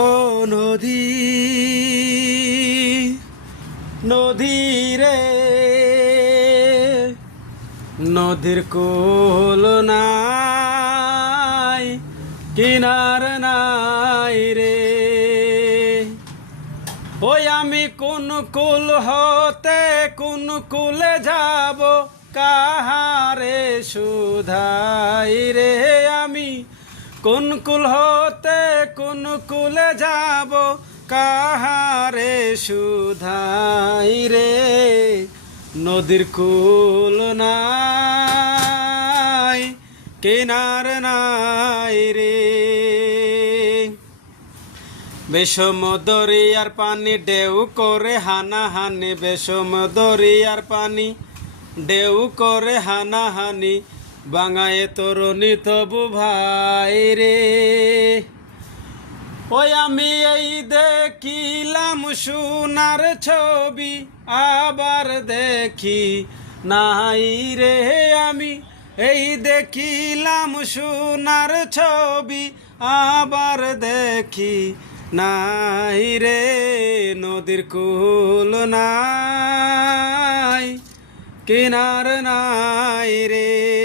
ও নদী নদী রে নদীর কুল নাই কিনার নাই রে ওই আমি কোন কুল হতে কোন কুলে যাব কাহারে সুধাই রে আমি কোন কুল হতে কোন কুলে যাব কাহারে সুধাই রে নদীর কুল নাই কিনার নাই রে বিষম দরিয়ার পানি ঢেউ করে হানাহানি বিষম দরিয়ার পানি ঢেউ করে হানাহানি বাঙায়ে তরুণী তবু ভাই রে ওই আমি এই দেখিলাম সোনার ছবি আবার দেখি নাই রে আমি এই দেখিলাম সোনার ছবি আবার দেখি নাই রে নদীর কুল নাই কিনার নাই রে